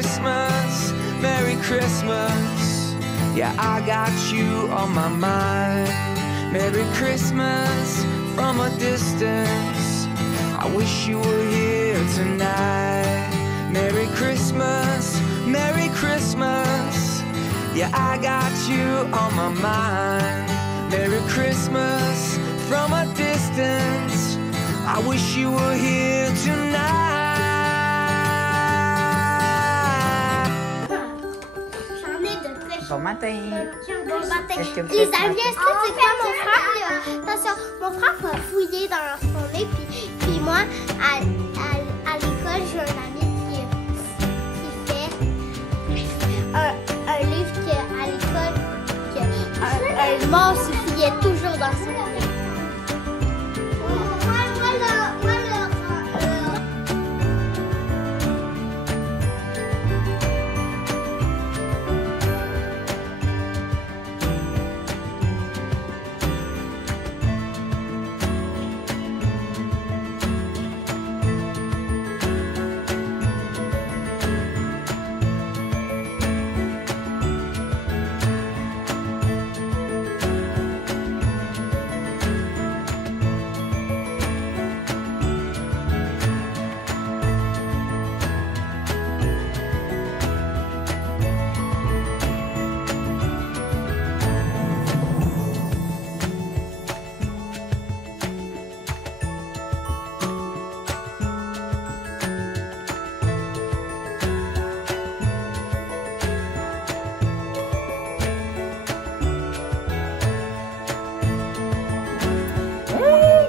Christmas, Merry Christmas. Yeah, I got you on my mind. Merry Christmas from a distance. I wish you were here tonight. Merry Christmas, Merry Christmas. Yeah, I got you on my mind. Merry Christmas from a distance. I wish you were here tonight. Bon matin. Bon matin. Les amis, est-ce que c'est quoi mon frère? Attention, mon frère va fouiller dans son livre, puis moi, à l'école, j'ai un ami qui fait un livre à l'école, un monstre se fouillait toujours dans son livre.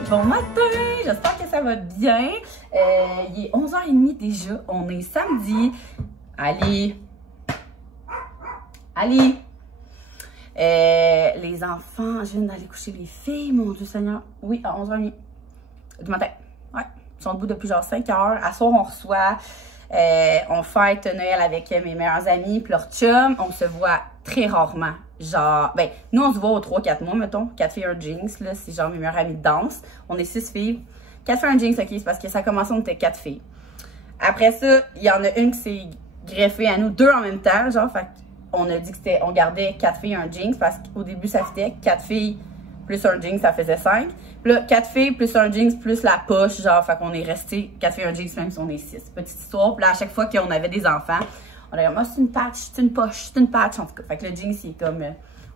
Bon matin, j'espère que ça va bien. Il est 11h30 déjà, on est samedi. Allez. Les enfants, je viens d'aller coucher les filles, mon Dieu Seigneur. Oui, à 11h30 du matin. Ouais, ils sont debout depuis genre 5 heures. À soir, on reçoit, on fête Noël avec mes meilleurs amis, puis leur chum. On se voit très rarement. Genre, ben, nous, on se voit aux 3-4 mois, mettons. 4 filles, un jinx, là, c'est genre mes meilleures amies de danse. On est 6 filles. 4 filles, un jinx, ok, c'est parce que ça a commencé, on était 4 filles. Après ça, il y en a une qui s'est greffée à nous, 2 en même temps, genre, fait on a dit que c'était, on gardait 4 filles, un jinx, parce qu'au début, ça fitait 4 filles plus un jinx, ça faisait 5. Puis là, 4 filles plus un jinx plus la poche, genre, fait qu'on est resté 4 filles, un jinx, même si on est 6. Petite histoire. Puis là, à chaque fois qu'on avait des enfants, on a dit, moi, c'est une patch, c'est une poche, c'est une patch, en tout cas. Fait que le jinx, il est comme,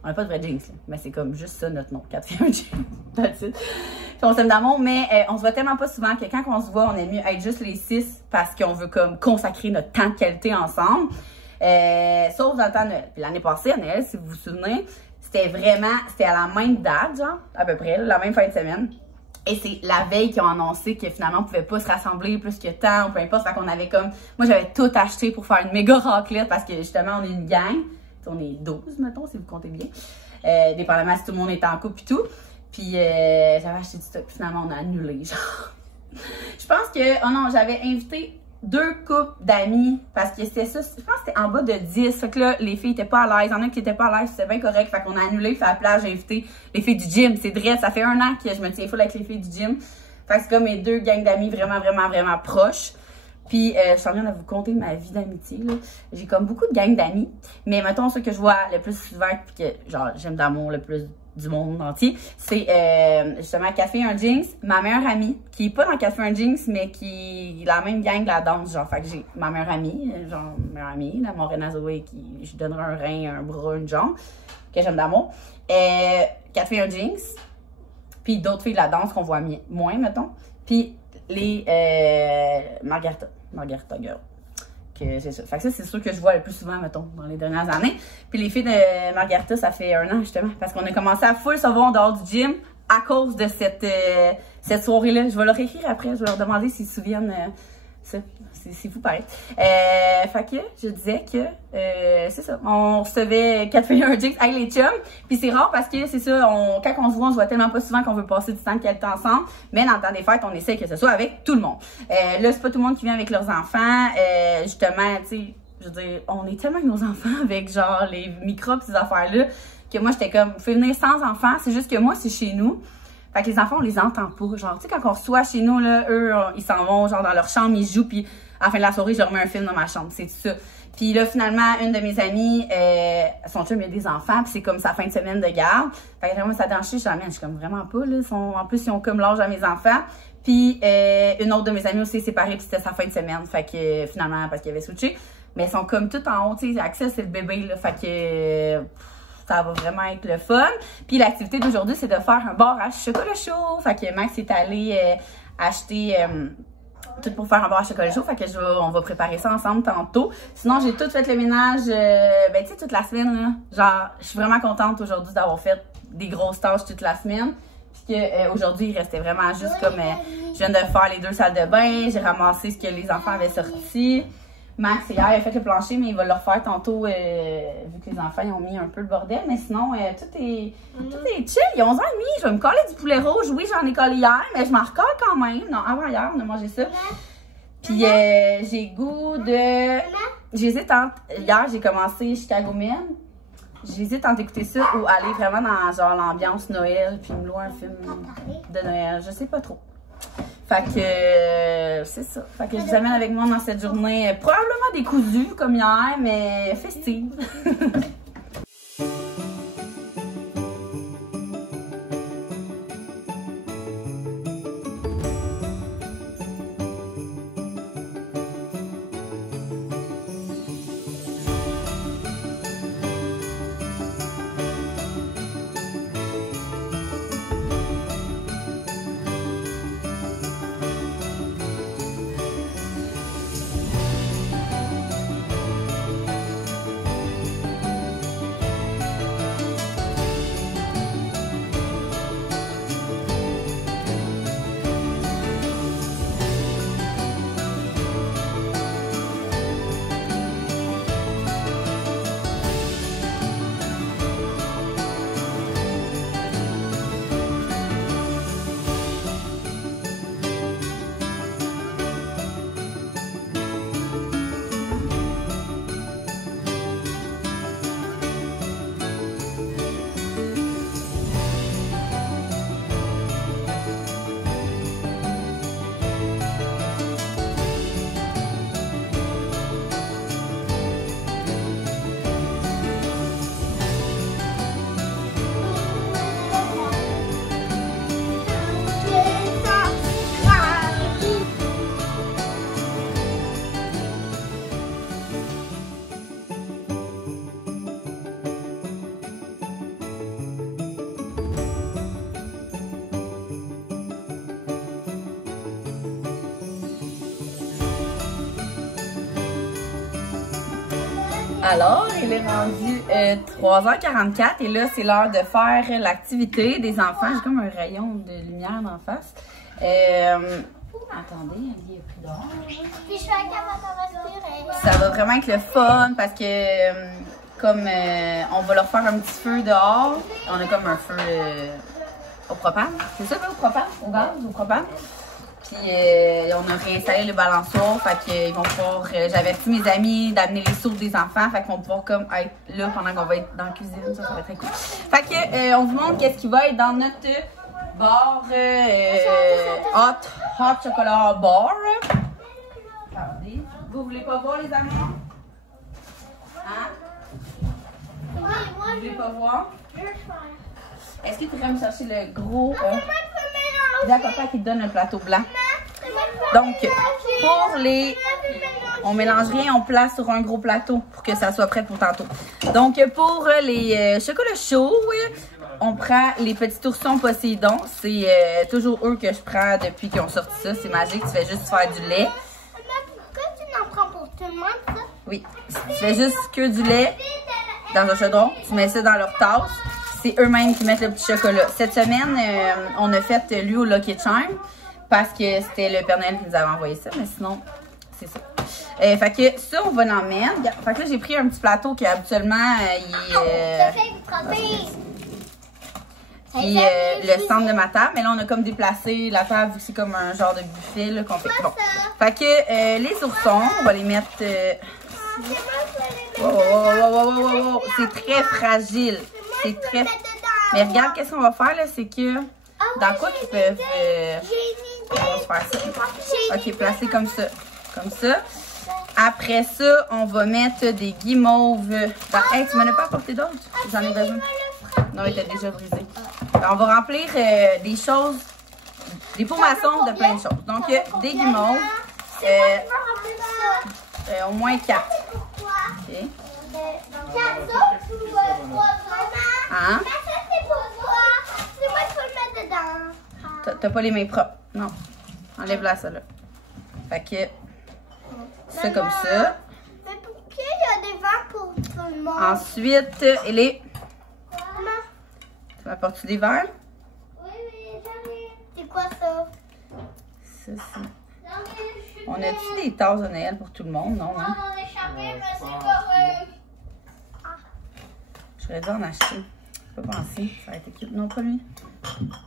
on n'a pas de vrai jinx, là, mais c'est comme juste ça, notre nom. 4 filles, un jinx. That's it. Puis on s'aime d'amour, mais on se voit tellement pas souvent que quand on se voit, on aime mieux être juste les 6 parce qu'on veut comme consacrer notre temps de qualité ensemble. Sauf dans le temps de Noël. Puis l'année passée, à Noël, si vous vous souvenez, c'était à la même date, genre, à peu près, la même fin de semaine. Et c'est la veille qu'ils ont annoncé que finalement, on pouvait pas se rassembler plus que tant, ou peu importe. Fait qu'on avait comme, moi, j'avais tout acheté pour faire une méga raclette parce que justement, on est une gang. On est 12, mettons, si vous comptez bien. Dépendamment si tout le monde est en couple et tout. Puis, j'avais acheté du stock, puis finalement, on a annulé, genre. Je pense que, oh non, j'avais invité 2 couples d'amis parce que c'était ça, je pense que c'était en bas de 10. Fait que là, les filles étaient pas à l'aise. Il y en a qui étaient pas à l'aise, c'était bien correct. Fait qu'on a annulé, fait à la place, j'ai invité les filles du gym. C'est vrai, ça fait 1 an que je me tiens full avec les filles du gym. Fait que c'est comme mes 2 gangs d'amis vraiment, vraiment, vraiment proches. Puis, je suis en train de vous conter ma vie d'amitié, là. J'ai comme beaucoup de gangs d'amis. Mais mettons, ceux que je vois le plus souvent, puis que, genre, j'aime d'amour le plus du monde entier, c'est justement Café un Jinx, ma meilleure amie, qui est pas dans Café un Jinx, mais qui est la même gang de la danse, genre, fait que j'ai ma meilleure amie, genre, meilleure amie, la Morena Zoé, qui, je donnerai un rein, un bras, une jambe, que j'aime d'amour. Café un Jinx, puis d'autres filles de la danse qu'on voit moins, mettons, puis les Margarita Girl. Que c'est ça. Fait que ça, c'est sûr que je vois le plus souvent, mettons, dans les dernières années. Puis les filles de Margarita, ça fait 1 an, justement, parce qu'on a commencé à full se voir en dehors du gym à cause de cette soirée-là. Je vais leur écrire après, je vais leur demander s'ils se souviennent. Ça, c'est fou pareil. Fait que je disais que c'est ça, on recevait 4 filles un jinx avec les chums. Puis c'est rare parce que c'est ça, quand on se voit tellement pas souvent qu'on veut passer du temps de qualité ensemble. Mais dans le temps des fêtes, on essaie que ce soit avec tout le monde. Là, c'est pas tout le monde qui vient avec leurs enfants. Justement, tu sais, je veux dire, on est tellement avec nos enfants avec genre les microbes, ces affaires-là, que moi j'étais comme, vous pouvez venir sans enfants. C'est juste que moi, c'est chez nous. Fait que les enfants, on les entend pas. Genre, tu sais, quand on reçoit chez nous, là, eux, ils s'en vont, genre, dans leur chambre, ils jouent, puis à la fin de la soirée, je leur mets un film dans ma chambre. C'est ça. Puis là, finalement, une de mes amies, son chum, il a des enfants, puis c'est comme sa fin de semaine de garde. Fait que vraiment, ça dérange, je l'amène. Je suis comme vraiment pas, là. En plus, ils ont comme l'âge à mes enfants. Puis une autre de mes amies aussi est séparée, puis c'était sa fin de semaine. Fait que finalement, parce qu'il avait switché. Mais ils sont comme tout en haut, tu sais, Axel, c'est le bébé, là. Fait que ça va vraiment être le fun. Puis l'activité d'aujourd'hui, c'est de faire un bar à chocolat chaud. Fait que Max est allé acheter tout pour faire un bar à chocolat chaud. Fait que on va préparer ça ensemble tantôt. Sinon, j'ai tout fait le ménage, ben tu sais, toute la semaine, là. Genre, je suis vraiment contente aujourd'hui d'avoir fait des grosses tâches toute la semaine. Puis qu'aujourd'hui, il restait vraiment juste comme, je viens de faire les 2 salles de bain. J'ai ramassé ce que les enfants avaient sorti. Max, hier, il a fait le plancher, mais il va le refaire tantôt, vu que les enfants ils ont mis un peu le bordel. Mais sinon, tout est chill. Il y a 11h30. Je vais me coller du poulet rouge. Oui, j'en ai collé hier, mais je m'en recolle quand même. Non, avant hier, on a mangé ça. Puis, j'ai goût de... J'hésite entre... Hier, j'ai commencé Chicago Men. J'hésite entre écouter ça ou aller vraiment dans genre l'ambiance Noël, puis me louer un film de Noël. Je sais pas trop. Fait que c'est ça. Fait que je vous amène avec moi dans cette journée probablement décousue comme hier, mais festive. Alors, il est rendu 3h44 et là, c'est l'heure de faire l'activité des enfants. J'ai comme un rayon de lumière d'en face. Attendez, il est pris dehors. Puis je suis capable de respirer. Ça va vraiment être le fun parce que comme on va leur faire un petit feu dehors, on a comme un feu au propane. C'est ça, au propane? Au gaz? Au propane? Puis on a réinstallé le balançoire, fait qu'ils vont pouvoir, j'avais averti mes amis d'amener les soupes des enfants, fait qu'ils vont pouvoir comme être là pendant qu'on va être dans la cuisine, ça va être très cool. Fait que on vous montre qu'est-ce qui va être dans notre bar hot chocolat bar. Regardez. Vous voulez pas voir les amours? Hein? Vous voulez pas voir? Est-ce que tu pourrais me chercher le gros... Dis à papa qu'il te donne un plateau blanc. Donc, pour les... On mélange rien, on place sur un gros plateau pour que ça soit prêt pour tantôt. Donc, pour les chocolats chauds, on prend les petits oursons Poséidon. C'est toujours eux que je prends depuis qu'ils ont sorti ça. C'est magique, tu fais juste faire du lait. Pourquoi tu n'en prends pour tout le monde, ça? Oui, tu fais juste que du lait dans un chaudron. Tu mets ça dans leur tasse. C'est eux-mêmes qui mettent le petit chocolat. Cette semaine, on a fait lui au Lucky Charm parce que c'était le Père Noël qui nous avait envoyé ça, mais sinon, c'est ça. Fait que ça, on va l'en mettre. Fait que là, j'ai pris un petit plateau qui habituellement, le centre de ma table. Mais là, on a comme déplacé la table vu que c'est comme un genre de buffet qu'on fait. Bon. Fait que les oursons, on va les mettre... Wow. C'est très fragile. C'est très... Mais regarde, qu'est-ce qu'on va faire là, c'est que dans quoi qu'ils peuvent... on va se faire ça. Ok, placé comme ça. Comme ça. Après ça, on va mettre des guimauves. Hey, tu m'en as pas apporté d'autres? J'en ai besoin. Non, il était déjà brisé. On va remplir des choses, des pots maçons de plein de choses. Donc, des guimauves. Au moins 4. Ok. Hein? C'est moi qui peux le mettre dedans. T'as pas les mains propres. Non. Enlève-la, ça, là. Fait que... c'est comme ça. Mais pourquoi il y a des verres pour tout le monde? Ensuite, Ellie. Maman. Tu m'apportes-tu des verres? Oui, j'arrive. C'est quoi ça? Ça, c'est... On a-tu des tasses de Noël pour tout le monde? Non, hein? On a échappé, mais c'est correct. J'aurais dû en acheter. J'ai pas pensé. Ça a été cute. Non, pas lui.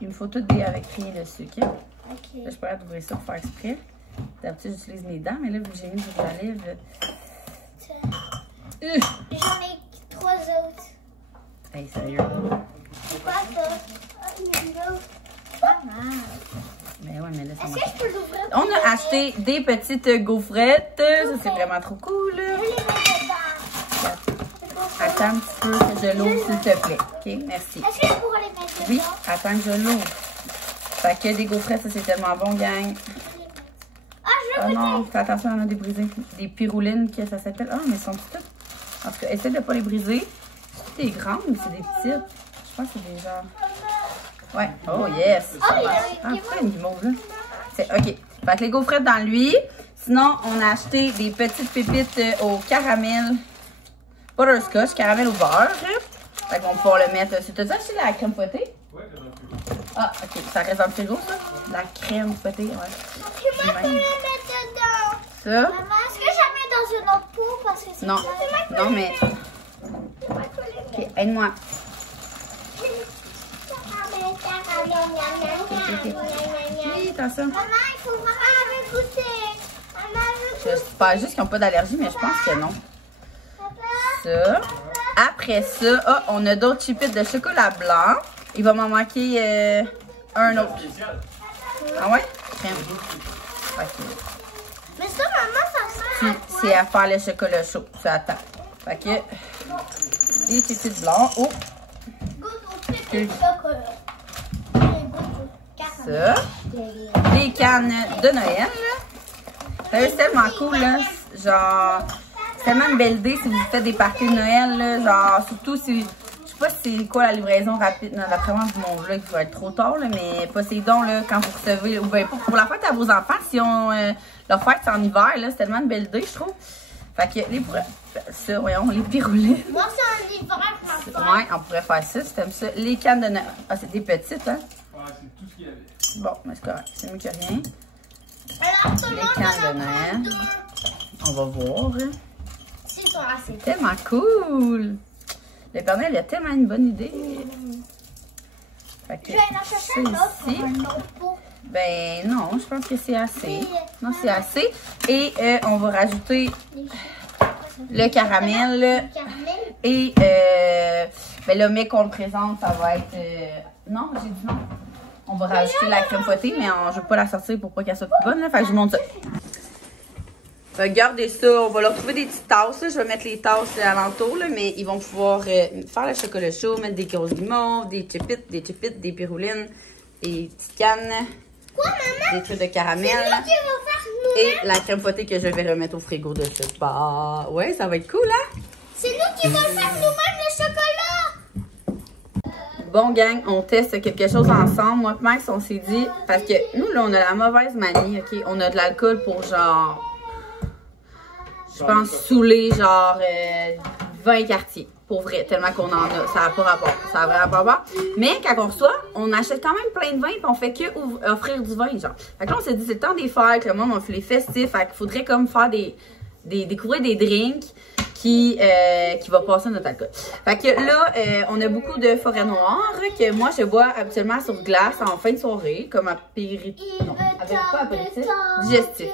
Il me faut tout des avec rien dessus, ok? Ok. Là, je pourrais ouvrir ça pour faire exprès. D'habitude, j'utilise mes dents, mais là, vu que j'ai mis sur la lèvre... J'en ai 3 autres. Hey, sérieux? C'est quoi ça? Oh, il y en a d'autres. Pas mal. Mais ouais, mais là, ça Est-ce marche. que je peux l'ouvrir? On a acheté des petites gaufrettes. Ça, c'est vraiment trop cool. Je les mets dedans. Attends un petit peu que je l'ouvre, s'il te plaît. OK, merci. Est-ce que je pourrais les mettre dedans? Oui, attends que je l'ouvre. Fait que des gaufrettes, ça, c'est tellement bon, gang. Ah, je Oh veux non, goûter. fais attention, on a des brisés. Des pyroulines, que ça s'appelle. Ah, mais elles sont toutes. En tout cas, essaie de ne pas les briser. C'est des grandes, mais c'est des petites. Je pense que c'est des genres. Ouais. Oh, yes. Oh, il y a Ah, pourquoi une guimauve, là? C'est OK. Fait que les gaufrettes dans lui. Sinon, on a acheté des petites pépites au caramel. Butterscotch, caramel au beurre. Fait qu'on va pouvoir le mettre. T'as-tu acheté la crème fouettée? Ouais, c'est dans le frigo. Ah, OK. Ça reste dans le frigo, ça? La crème fouettée, ouais. Puis moi, je peux les mettre dedans. Ça? Maman, est-ce que j'en mets dans une autre pot? Parce que c'est Non. Non, mais... C'est moi qui peux les mettre. OK, aide-moi. Oui, t'as ça. Maman, il faut vraiment goûter. Maman, je veux J'espère juste qu'ils n'ont pas d'allergie, mais je pense que non. Papa. Ça. Après ça, ah, on a d'autres chipettes de chocolat blanc. Il va m'en manquer un autre. Spécial. Ah ouais? Crème. OK. Mais ça, maman, ça Puis, sert c'est à faire le chocolat chaud. Ça attend. Fait que, des chipettes blancs. Oh, Goûte au petit chocolat. ça. Des cannes de Noël. Là. C'est tellement cool, là. Genre, c'est tellement une belle idée si vous faites des parties de Noël, là. Genre, surtout si... Je sais pas si c'est quoi la livraison rapide. Non, d'après moi, mon vlog, il va être trop tard, là. Mais Poséidon, là, quand vous recevez... Ou bien pour la fête à vos enfants, si on... leur fête, c'est en hiver, là. C'est tellement une belle idée, je trouve. Fait que les... Ça, voyons, les pyroulines. Moi, c'est un livre, papa. Ouais, on pourrait faire ça si t'aimes ça. Les cannes de Noël. Ah, c'est des petites, hein? Ouais, c'est tout ce qu'il y avait. Bon, mais c'est correct. C'est mieux que rien. Alors, tout le Les monde cannes de en a Noël. deux. On va voir. C'est pas assez. Tellement cool! Le Père Noël, il a tellement une bonne idée. Fait que, Je vais en chercher ça un autre pour ici. un autre pot. Ben non, je pense que c'est assez. Non, c'est assez. Et on va rajouter le caramel. Caramel. Et ben là, mais qu'on le présente, ça va être... non, j'ai dit non. On va rajouter la crème fouettée, mais je ne veux pas la sortir pour pas qu'elle soit plus bonne. Là, fait que je vous montre ça. Regardez ça, on va leur trouver des petites tasses. Là. Je vais mettre les tasses alentour, là, mais ils vont pouvoir faire le chocolat chaud, mettre des grosses guimauves, des chipettes, des pyroulines, des petites cannes, Quoi, maman? des trucs de caramel. C'est nous qui va faire nous. Et la crème fouettée que je vais remettre au frigo de ce pas. Ouais, ça va être cool, hein? C'est nous qui va faire nous-mêmes le chocolat. Bon, gang, on teste quelque chose ensemble. Moi et Max, on s'est dit... Parce que nous, là, on a la mauvaise manie, OK? On a de l'alcool pour, genre... Je pense saouler, genre, 20 quartiers. Pour vrai, tellement qu'on en a. Ça n'a pas rapport. Ça n'a vraiment pas rapport. Mais quand on reçoit, on achète quand même plein de vin, puis on fait que offrir du vin, genre. Fait que là, on s'est dit, c'est le temps des fêtes, le monde, on fait les festifs. Fait qu'il faudrait comme faire découvrir des drinks qui va passer notre alcool. Fait que là, on a beaucoup de forêt noire que moi, je bois habituellement sur glace en fin de soirée, comme apéritif. Non, pas apéritif. Digestif.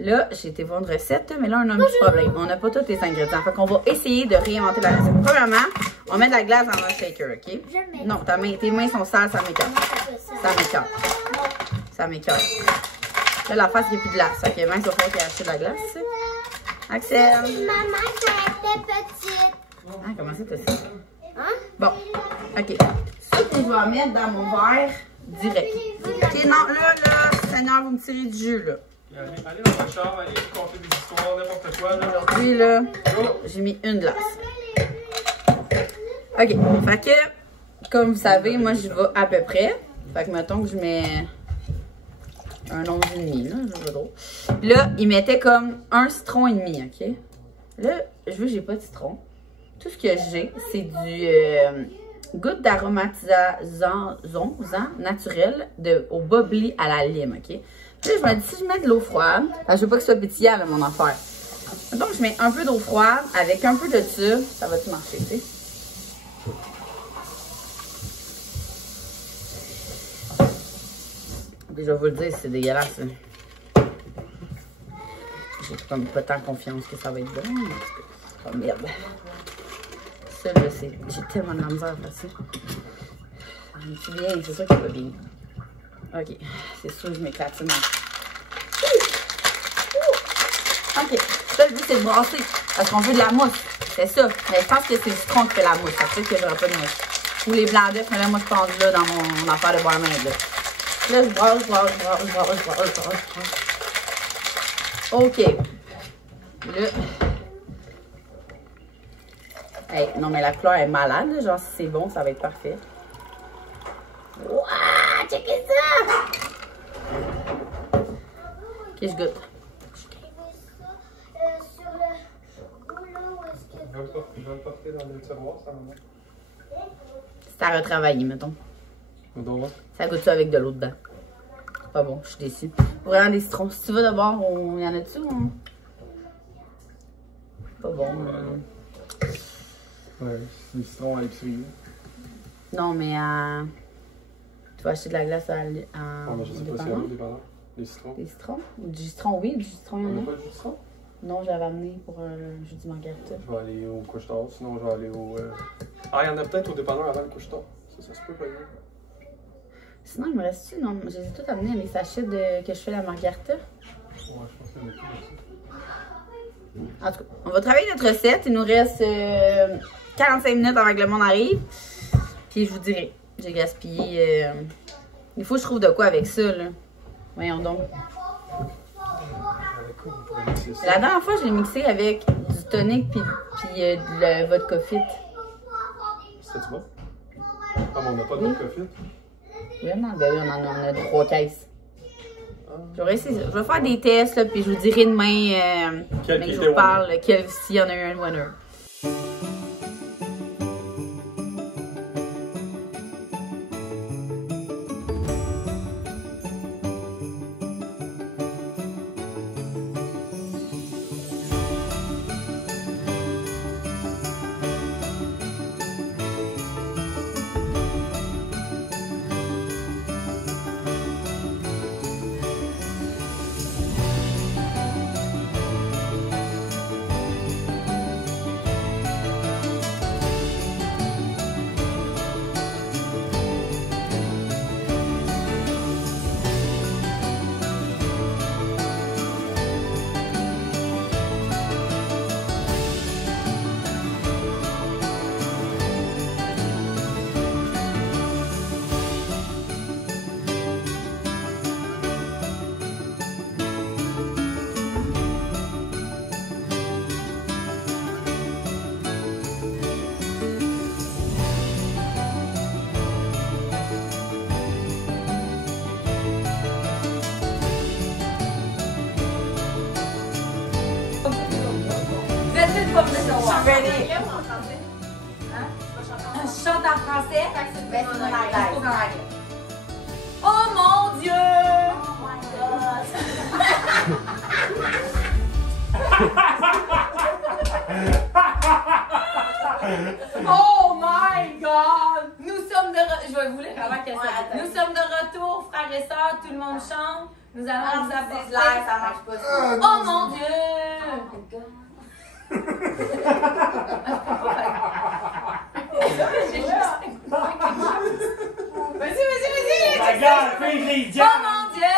Là, j'ai été voir une recette, mais là, on a un petit problème. On n'a pas tous les ingrédients. Fait qu'on va essayer de réinventer la recette. Premièrement, on met de la glace dans un shaker, OK? Non, tes mains sont sales, ça m'écoeure. Ça m'écoeure. Ça m'écoeure. Là, la face, il n'y a plus de glace. Fait que Max va falloir qu'il ait acheté de la glace. Axel. Maman, quand elle était petite. Ah, comment ça, t'as ça? Hein? Bon, OK. Ça, je vais mettre dans mon verre direct. OK, non, là, Seigneur, vous me tirez du jus, là. Allez dans votre chambre, allez compter des histoires, n'importe quoi. Aujourd'hui, là, j'ai mis une glace. OK, fait que, comme vous savez, moi, je vais à peu près. Fait que, mettons que je mets un 11,5, là, je veux drôle. Là, il mettait comme un citron et demi, OK? Là, je veux, j'ai pas de citron. Tout ce que j'ai, c'est du goutte d'aromatisant naturel au bubbly à la lime, OK? Puis là, je me dis, si je mets de l'eau froide, je veux pas que ce soit pétillant, là, mon affaire. Donc, je mets un peu d'eau froide avec un peu de ça va tout marcher, tu sais? Puis, je vais vous le dire, c'est dégueulasse, là. J'ai comme pas tant confiance que ça va être bon. Oh merde. Ça, là, j'ai tellement de la misère à faire ça. C'est bien, c'est ça qui va bien. OK, c'est sûr que je m'éclate ça. OK, ça, le but, c'est de brasser. Parce qu'on veut de la mousse. C'est ça. Mais je pense que c'est le citron qui fait la mousse. Ça fait que j'aurai pas de mousse. Ou les blancs d'œufs, mais là, moi, je pense là dans mon affaire de barmaid, là. Là, je brasse. OK. Là. Hey, non, mais la couleur est malade, là. Genre, si c'est bon, ça va être parfait. Wouah! Checkez ça! OK, je goûte. Je vais le porter dans le tiroir, ça maman. C'est à retravailler, mettons. Ça goûte ça avec de l'eau dedans. C'est pas bon, je suis déçue. Vraiment des citrons. Si tu veux d'abord, il y en a-tu? Hein? Pas bon. Ouais, c'est des citrons à l'épicerie. Non, mais tu vas acheter de la glace à mais je sais pas si il y a des dépanneurs. Des citrons. Des citrons? Du citron, oui. Du citron, il y en a. On n'a pas de jus de citron? Non, j'avais amené pour le jeudi margarita. Je vais aller au couche-tard, sinon je vais aller au... Ah, il y en a peut-être au dépanneur avant le couche-tard. Ça se peut pas. Sinon, il me reste-tu? Non, je les ai tous amenés, les sachets que je fais la margarita. Ouais, je pense qu'il y en a plus aussi. En tout cas, on va travailler notre recette. Il nous reste 45 minutes avant que le monde arrive. Puis je vous dirai, j'ai gaspillé... Il faut que je trouve de quoi avec ça, là. Voyons donc. La dernière fois, je l'ai mixé avec du tonic puis de la vodka fit. C'était-tu bon? Ah, mais on n'a pas de vodka fit? Oui, on en a 3 caisses. J'aurais essayé ça. Je vais faire des tests, là, puis je vous dirai demain, que je vous parle, s'il y en a eu un winner. Je chante en français. Ben, c'est en anglais. Oh mon Dieu! Oh my God! Oh my God! Nous sommes de retour. Je vais vous lire avant qu'elle soit. Nous sommes de retour, frères et sœurs. Tout le monde chante. Nous allons vous appeler live, ça marche pas. Oh mon Dieu! Vas-y! Regarde, fais les Oh mon Dieu!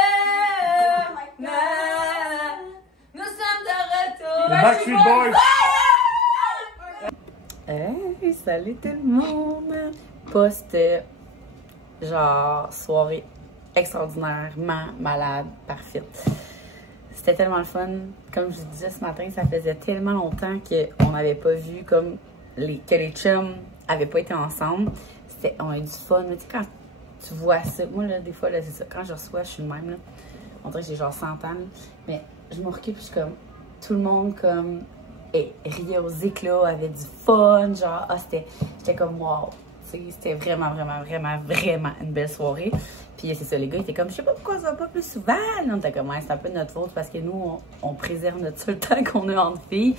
Nous sommes de retour! Les Backstreet Boys! Hey, salut tout le monde! Post, genre, soirée extraordinairement malade, parfaite. C'était tellement le fun. Comme je vous disais ce matin, ça faisait tellement longtemps qu'on n'avait pas vu comme que les chums n'avaient pas été ensemble. On a eu du fun. Mais tu sais, quand tu vois ça, moi, là, des fois, là, c'est ça. Quand je reçois, je suis le même, là. On dirait que j'ai genre 100 ans, là. Mais je me recule, puis je suis comme, tout le monde, comme, riait aux éclats, avait du fun, genre, j'étais comme, wow. C'était vraiment une belle soirée. Puis c'est ça, les gars étaient comme, je sais pas pourquoi ça va pas plus souvent. Là, on était comme, ouais, c'est un peu de notre faute parce que nous, on préserve notre seul temps qu'on a entre filles.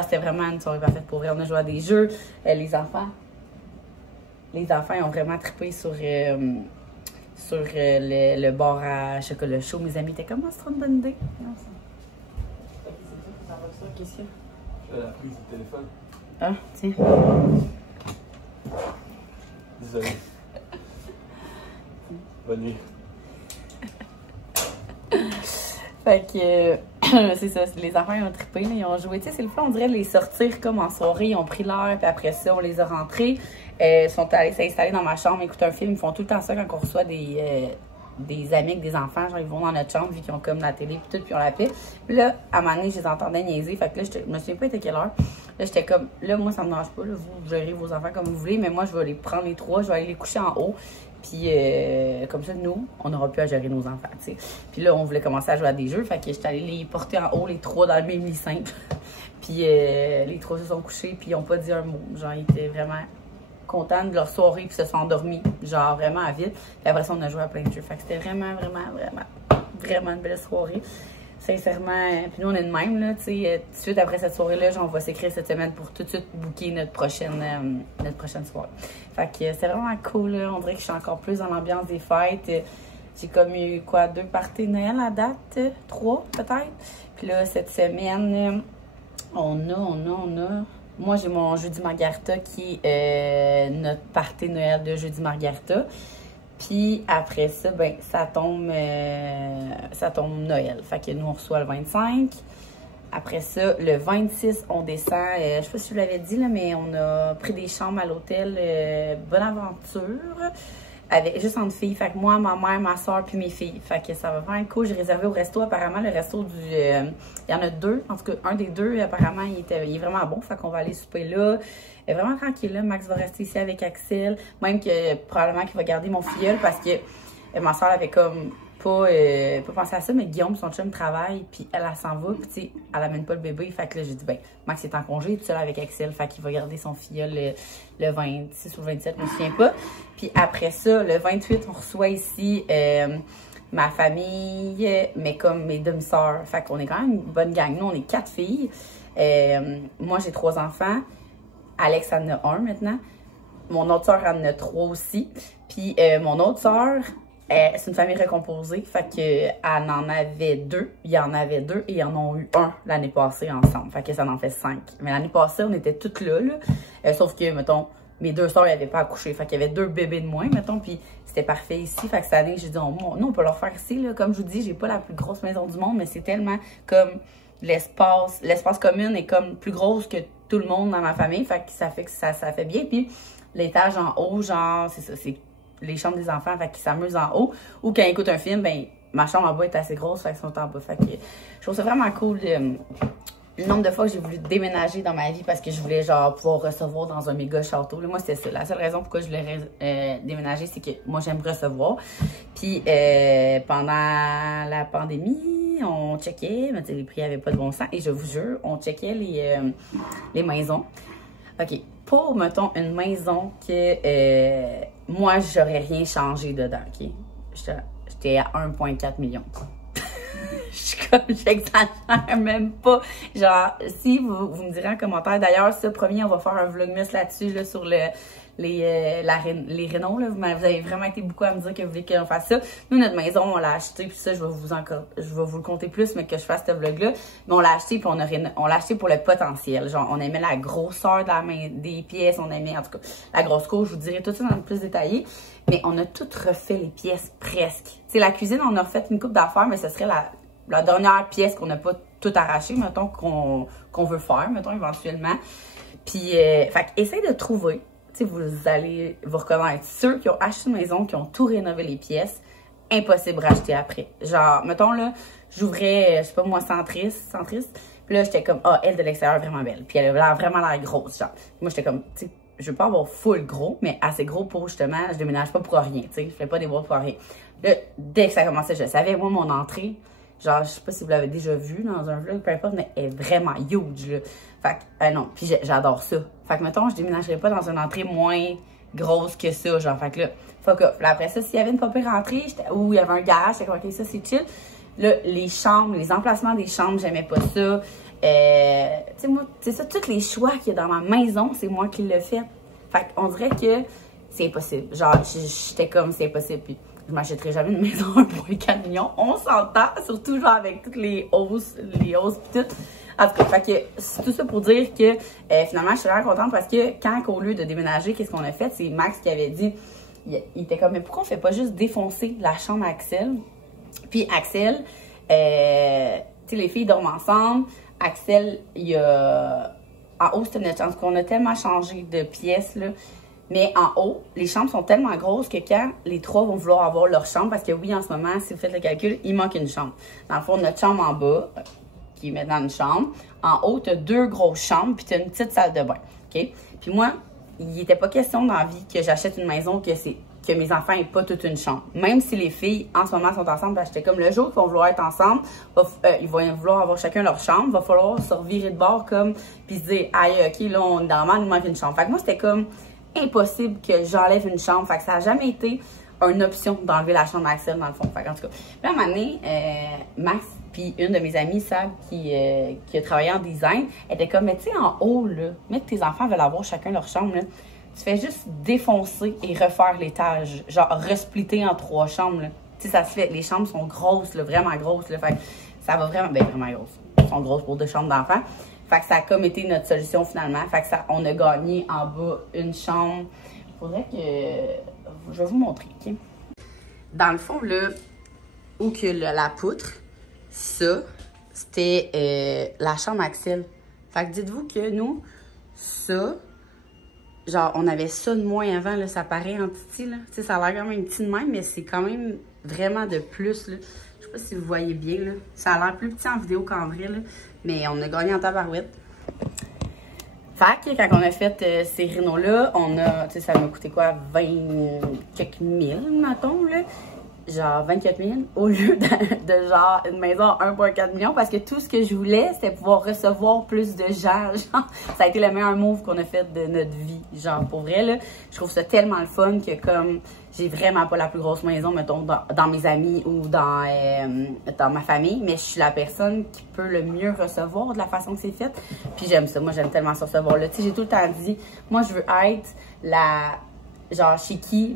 C'était vraiment une soirée parfaite pour vrai. On a joué à des jeux. Les enfants, ils ont vraiment trippé sur le bar à chocolat chaud. Mes amis étaient comme, oh, c'est trop une bonne idée. Non, qu'est-ce qu'il y a? La prise du téléphone. Ah, tiens. Désolé. Bonne nuit. Fait que, c'est ça, les enfants ils ont trippé, là, ils ont joué. Tu sais, c'est le fun, on dirait les sortir comme en soirée, ils ont pris l'heure, puis après ça, on les a rentrés. Ils sont allés s'installer dans ma chambre, écouter un film. Ils font tout le temps ça quand on reçoit des amis avec des enfants. Genre, ils vont dans notre chambre, vu qu'ils ont comme la télé, puis tout, puis on la paix. Puis là, à un moment donné, je les entendais niaiser. Fait que là, je me souviens pas à quelle heure. Là, j'étais comme, là, moi, ça me dérange pas, là, vous gérez vos enfants comme vous voulez, mais moi, je vais les prendre les trois, je vais aller les coucher en haut. Puis, comme ça, nous, on n'aura plus à gérer nos enfants, tu sais. Puis là, on voulait commencer à jouer à des jeux. Fait que j'étais allée les porter en haut, les trois, dans le même lit simple. Puis, les trois se sont couchés, puis ils n'ont pas dit un mot. Genre, ils étaient vraiment contents de leur soirée, puis se sont endormis, genre, vraiment à vite. Puis après ça, on a joué à plein de jeux. Fait que c'était vraiment une belle soirée. Sincèrement, puis nous, on est de même, là, tu sais. Tout de suite après cette soirée-là, on va s'écrire cette semaine pour tout de suite booker notre prochaine soirée. Fait que c'est vraiment cool, là. On dirait que je suis encore plus dans l'ambiance des fêtes. J'ai comme eu, 2 parties de Noël à date? 3, peut-être? Puis là, cette semaine, on a... Moi, j'ai mon Jeudi Margarita qui est notre party de Noël de Jeudi Margarita. Puis après ça, ben ça tombe Noël. Fait que nous, on reçoit le 25. Après ça, le 26, on descend. Je sais pas si je vous l'avais dit, là, mais on a pris des chambres à l'hôtel Bonaventure. Juste entre filles. Fait que moi, ma mère, ma soeur, puis mes filles. Fait que ça va vraiment cool. J'ai réservé au resto, apparemment, le resto du... il y en a 2. En tout cas, un des 2, apparemment, il est vraiment bon. Fait qu'on va aller souper là. Vraiment tranquille, là. Max va rester ici avec Axel. Même que probablement qu'il va garder mon filleul parce que ma soeur avait comme pas pensé à ça. Mais Guillaume, son chum, travaille. Puis elle s'en va. Puis tu sais, elle amène pas le bébé. Fait que là, j'ai dit, ben, Max est en congé, tout seul avec Axel. Fait qu'il va garder son filleul le 26 ou le 27, je me souviens pas. Puis après ça, le 28, on reçoit ici ma famille, mais comme mes demi-sœurs. Fait qu'on est quand même une bonne gang. Nous, on est 4 filles. Moi, j'ai 3 enfants. Alex en a 1 maintenant. Mon autre sœur en a 3 aussi. Puis mon autre sœur, c'est une famille recomposée. Fait qu'elle en avait 2. Il y en avait 2 et ils en ont eu 1 l'année passée ensemble. Fait que ça en fait 5. Mais l'année passée, on était toutes là. Sauf que, mettons, mes 2 sœurs n'avaient pas accouché. Fait qu'il y avait 2 bébés de moins, mettons. Puis c'était parfait ici. Fait que cette année, j'ai dit, nous, on peut leur faire ici. Là. Comme je vous dis, j'ai pas la plus grosse maison du monde, mais c'est tellement comme l'espace commun est comme plus grosse que tout le monde dans ma famille. Fait que ça fait bien. Puis l'étage en haut, genre, c'est ça, c'est les chambres des enfants, fait qu'ils s'amusent en haut. Ou quand ils écoutent un film, ben, ma chambre en bas est assez grosse, fait qu'ils sont en bas. Fait que je trouve ça vraiment cool. Le nombre de fois que j'ai voulu déménager dans ma vie parce que je voulais, genre, pouvoir recevoir dans un méga château. Là, moi, c'était ça. La seule raison pourquoi je voulais déménager, c'est que moi, j'aime recevoir. Puis, pendant la pandémie, on checkait, mais les prix n'avaient pas de bon sens. Et je vous jure, on checkait les maisons. OK. Pour, mettons, une maison que moi, j'aurais rien changé dedans, OK? J'étais à 1,4 million. j'exagère même pas. Genre, si vous me direz en commentaire, d'ailleurs, ce premier, on va faire un vlogmas là-dessus, là, sur les rénaux, là. Vous avez vraiment été beaucoup à me dire que vous voulez qu'on fasse ça. Nous, notre maison, on l'a acheté, puis ça, je vais vous le compter plus, mais que je fasse ce vlog-là. Mais on l'a acheté, puis on l'a acheté pour le potentiel. Genre, on aimait la grosseur des pièces, on aimait, en tout cas, la grosse couche, je vous dirai tout ça dans le plus détaillé. Mais on a tout refait les pièces, presque. Tu sais, la cuisine, on a refait une coupe d'affaires, mais ce serait la dernière pièce qu'on n'a pas tout arraché, mettons, qu'on veut faire, mettons, éventuellement. Puis, fait essaye de trouver. Tu sais, vous allez vous reconnaître. Ceux qui ont acheté une maison, qui ont tout rénové les pièces, impossible à racheter après. Genre, mettons, là, j'ouvrais, je sais pas moi, centriste. Puis là, j'étais comme, elle de l'extérieur, vraiment belle. Puis elle avait vraiment l'air grosse, genre. Moi, j'étais comme, tu sais, je veux pas avoir full gros, mais assez gros pour, justement, je déménage pas pour rien, tu sais. Je fais pas des bois pour rien. Là, dès que ça commençait, je savais, moi, mon entrée, genre, je sais pas si vous l'avez déjà vu dans un vlog, peu importe, mais elle est vraiment huge, là. Fait que, non, puis j'adore ça. Fait que, mettons, je déménagerais pas dans une entrée moins grosse que ça, genre. Fait que là, fuck off. Là, après ça, s'il y avait une pas pire entrée, où il y avait un garage, j'étais comme, ok, ça, c'est chill. Là, les chambres, les emplacements des chambres, j'aimais pas ça. Tu sais, moi, c'est ça, tous les choix qu'il y a dans ma maison, c'est moi qui l'ai fait. Fait qu'on dirait que c'est impossible. Genre, j'étais comme, c'est impossible. Puis, je m'achèterais jamais une maison 1,4 million. On s'entend, surtout genre avec toutes les hausses pis tout. En tout cas, fait que c'est tout ça pour dire que finalement, je suis vraiment contente parce que quand, au lieu de déménager, qu'est-ce qu'on a fait? C'est Max qui avait dit, il était comme, mais pourquoi on fait pas juste défoncer la chambre à Axel? Puis Axel, tu sais, les filles dorment ensemble. Axel, il y a... En haut, c'était notre chance qu'on a tellement changé de pièces, là. Mais en haut, les chambres sont tellement grosses que quand les trois vont vouloir avoir leur chambre, parce que oui, en ce moment, si vous faites le calcul, il manque une chambre. Dans le fond, notre chambre en bas, qui est maintenant une chambre. En haut, tu as 2 grosses chambres, puis tu as une petite salle de bain. OK? Puis moi, il n'était pas question dans la vie que j'achète une maison que mes enfants n'aient pas toute une chambre. Même si les filles, en ce moment, sont ensemble, j'étais comme le jour qu'ils vont vouloir être ensemble, ils vont vouloir avoir chacun leur chambre, il va falloir se revirer de bord comme, puis se dire, aïe, OK, là, normalement, il nous manque une chambre. Fait que moi, c'était comme impossible que j'enlève une chambre. Fait que ça n'a jamais été une option d'enlever la chambre d'Axel, dans le fond. Fait que, en tout cas, là, à un moment donné, Max, puis une de mes amies, Sab, qui a travaillé en design, elle était comme, mais tu sais, en haut, là, mais que tes enfants veulent avoir chacun leur chambre, là, tu fais juste défoncer et refaire l'étage. Genre, resplitter en 3 chambres, là. Tu sais, ça se fait. Les chambres sont grosses, là, vraiment grosses, là. Fait que ça va vraiment, vraiment grosses. Elles sont grosses pour 2 chambres d'enfants. Fait que ça a comme été notre solution, finalement. Fait que on a gagné en bas une chambre. Faudrait que... Je vais vous montrer, OK? Dans le fond, là, où que la poutre, ça, c'était la chambre Axel. Fait que dites-vous que nous, ça... Genre, on avait ça de moins avant, là, ça paraît en petit, là. Tu sais, ça a l'air quand même petit de même, mais c'est quand même vraiment de plus, là. Je sais pas si vous voyez bien, là. Ça a l'air plus petit en vidéo qu'en vrai, là. Mais on a gagné en tabarouette. Fait que quand on a fait ces rénaux-là, on a, tu sais, ça m'a coûté quoi? 20 quelques mille, mettons, là. Genre 24 000 au lieu de genre une maison à 1,4 million parce que tout ce que je voulais, c'était pouvoir recevoir plus de gens. Genre, ça a été le meilleur move qu'on a fait de notre vie. Genre, pour vrai, là, je trouve ça tellement le fun que comme j'ai vraiment pas la plus grosse maison, mettons, dans mes amis ou dans ma famille, mais je suis la personne qui peut le mieux recevoir de la façon que c'est fait. Puis j'aime ça. Moi, j'aime tellement ça recevoir là. Tu sais, j'ai tout le temps dit, moi, je veux être la... genre chez qui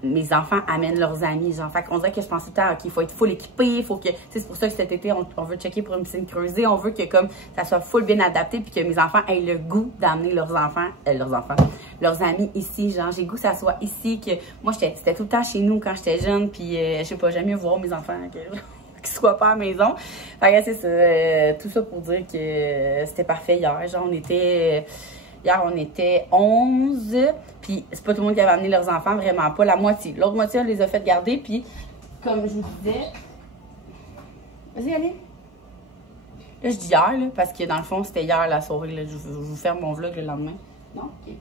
mes enfants amènent leurs amis, genre, fait qu'on dirait que je pense tout le temps, ok, il faut être full équipé, il faut que, tu sais, c'est pour ça que cet été, on veut checker pour une piscine creusée, on veut que, comme, ça soit full bien adapté, puis que mes enfants aient le goût d'amener leurs amis ici, genre, j'ai le goût que ça soit ici, que, moi, c'était tout le temps chez nous quand j'étais jeune, puis, je sais pas, j'aime mieux voir mes enfants qu'ils soient pas à la maison, fait que c'est ça, tout ça pour dire que c'était parfait hier, genre, Hier, on était 11, puis c'est pas tout le monde qui avait amené leurs enfants, vraiment pas, la moitié. L'autre moitié, on les a fait garder, puis comme je vous disais... Vas-y, allez. Là, je dis hier, là, parce que dans le fond, c'était hier la soirée, là. Je vous ferme mon vlog le lendemain. Non? OK.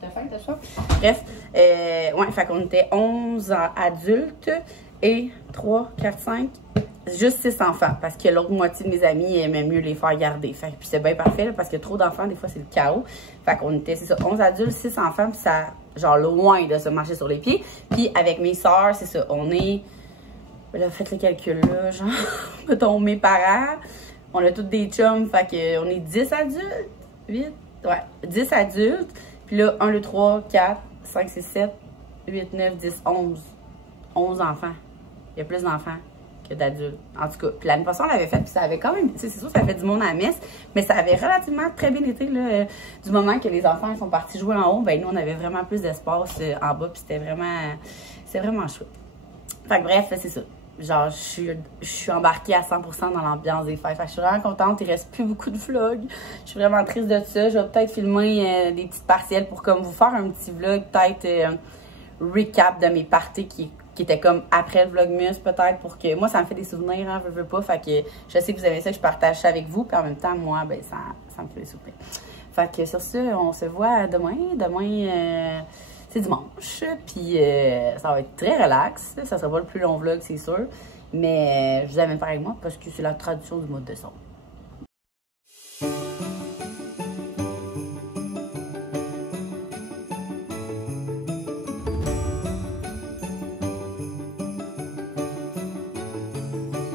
T'as faim, t'as soif? Bref, ouais, fait qu'on était 11 adultes et 3, 4, 5... juste 6 enfants, parce que l'autre moitié de mes amis aimaient mieux les faire garder. Fait puis c'est bien parfait, là, parce que trop d'enfants, des fois, c'est le chaos. Fait qu'on était, c'est ça, 11 adultes, 6 enfants, puis ça, genre, loin de se marcher sur les pieds. Puis avec mes sœurs, c'est ça, on est Là, faites le calcul, là, genre, mettons, mes parents, on a tous des chums, fait qu'on est 10 adultes, 8, ouais, 10 adultes, puis là, 1, 2, 3, 4, 5, 6, 7, 8, 9, 10, 11. 11 enfants. Il y a plus d'enfants que d'adultes, en tout cas. Puis l'année passée, on l'avait fait, puis ça avait quand même, tu sais, c'est sûr, ça fait du monde à la messe, mais ça avait relativement très bien été, là, du moment que les enfants sont partis jouer en haut, ben nous, on avait vraiment plus d'espace en bas, puis c'était vraiment chouette. Fait que bref, c'est ça. Genre, je suis embarquée à 100% dans l'ambiance des fêtes. Fait que je suis vraiment contente. Il reste plus beaucoup de vlogs. Je suis vraiment triste de ça. Je vais peut-être filmer des petites partiels pour comme vous faire un petit vlog, peut-être recap de mes parties qui étaient comme après le vlogmas, peut-être, pour que... Moi, ça me fait des souvenirs, hein, je veux pas. Fait que je sais que vous avez ça, que je partage ça avec vous. Puis en même temps, moi, ben ça me fait des souvenirs. Fait que sur ce, on se voit demain. Demain... c'est dimanche, puis ça va être très relax. Ça sera pas le plus long vlog, c'est sûr. Mais je vous amène pas avec moi parce que c'est la tradition du mois de décembre.